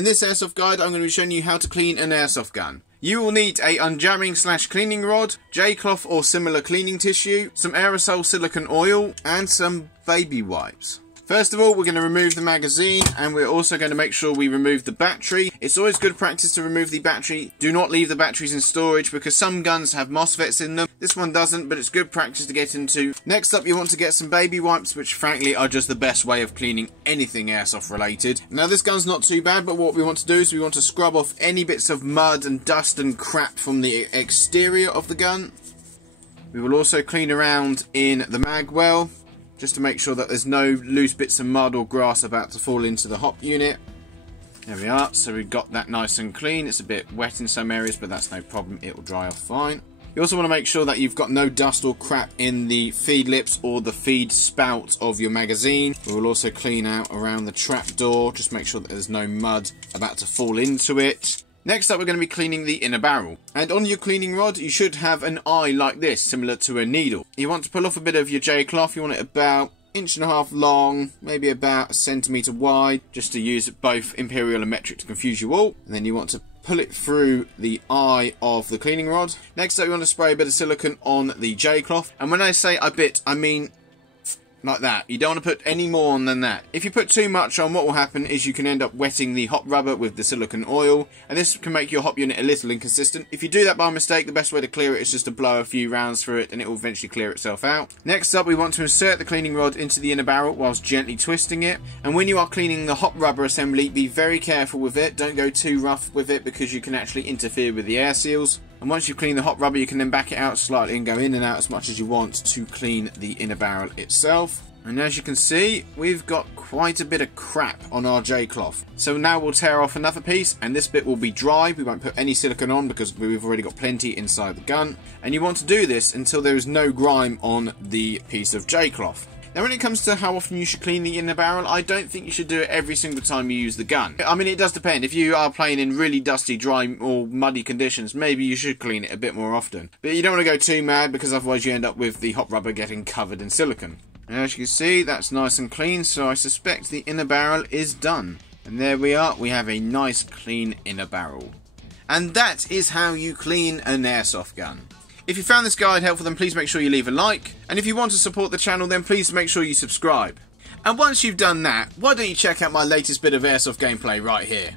In this airsoft guide, I'm going to be showing you how to clean an airsoft gun. You will need a unjamming / cleaning rod, J-cloth or similar cleaning tissue, some aerosol silicone oil, and some baby wipes. First of all, we're going to remove the magazine, and we're also going to make sure we remove the battery. It's always good practice to remove the battery. Do not leave the batteries in storage because some guns have MOSFETs in them. This one doesn't, but it's good practice to get into. Next up, you want to get some baby wipes, which frankly are just the best way of cleaning anything airsoft related. Now this gun's not too bad, but what we want to do is we want to scrub off any bits of mud and dust and crap from the exterior of the gun. We will also clean around in the mag well, just to make sure that there's no loose bits of mud or grass about to fall into the hop unit. There we are, so we've got that nice and clean. It's a bit wet in some areas, but that's no problem, it will dry off fine. You also want to make sure that you've got no dust or crap in the feed lips or the feed spout of your magazine. We will also clean out around the trap door, just make sure that there's no mud about to fall into it. Next up, we're going to be cleaning the inner barrel. And on your cleaning rod, you should have an eye like this, similar to a needle. You want to pull off a bit of your J-cloth. You want it about 1.5 inches long, maybe about 1 centimetre wide, just to use both imperial and metric to confuse you all. And then you want to pull it through the eye of the cleaning rod. Next up, you want to spray a bit of silicone on the J-cloth. And when I say a bit, I mean like that. You don't want to put any more on than that. If you put too much on, what will happen is you can end up wetting the hop rubber with the silicone oil, and this can make your hop unit a little inconsistent. If you do that by mistake, the best way to clear it is just to blow a few rounds through it and it will eventually clear itself out. Next up, we want to insert the cleaning rod into the inner barrel whilst gently twisting it. And when you are cleaning the hop rubber assembly, be very careful with it. Don't go too rough with it because you can actually interfere with the air seals. And once you've cleaned the hop rubber, you can then back it out slightly and go in and out as much as you want to clean the inner barrel itself. And as you can see, we've got quite a bit of crap on our J-cloth. So now we'll tear off another piece, and this bit will be dry. We won't put any silicone on because we've already got plenty inside the gun. And you want to do this until there is no grime on the piece of J-cloth. Now when it comes to how often you should clean the inner barrel, I don't think you should do it every single time you use the gun. I mean, it does depend. If you are playing in really dusty, dry or muddy conditions, maybe you should clean it a bit more often. But you don't want to go too mad because otherwise you end up with the hop rubber getting covered in silicone. And as you can see, that's nice and clean, so I suspect the inner barrel is done. And there we are, we have a nice clean inner barrel. And that is how you clean an airsoft gun. If you found this guide helpful, then please make sure you leave a like. And if you want to support the channel, then please make sure you subscribe. And once you've done that, why don't you check out my latest bit of airsoft gameplay right here.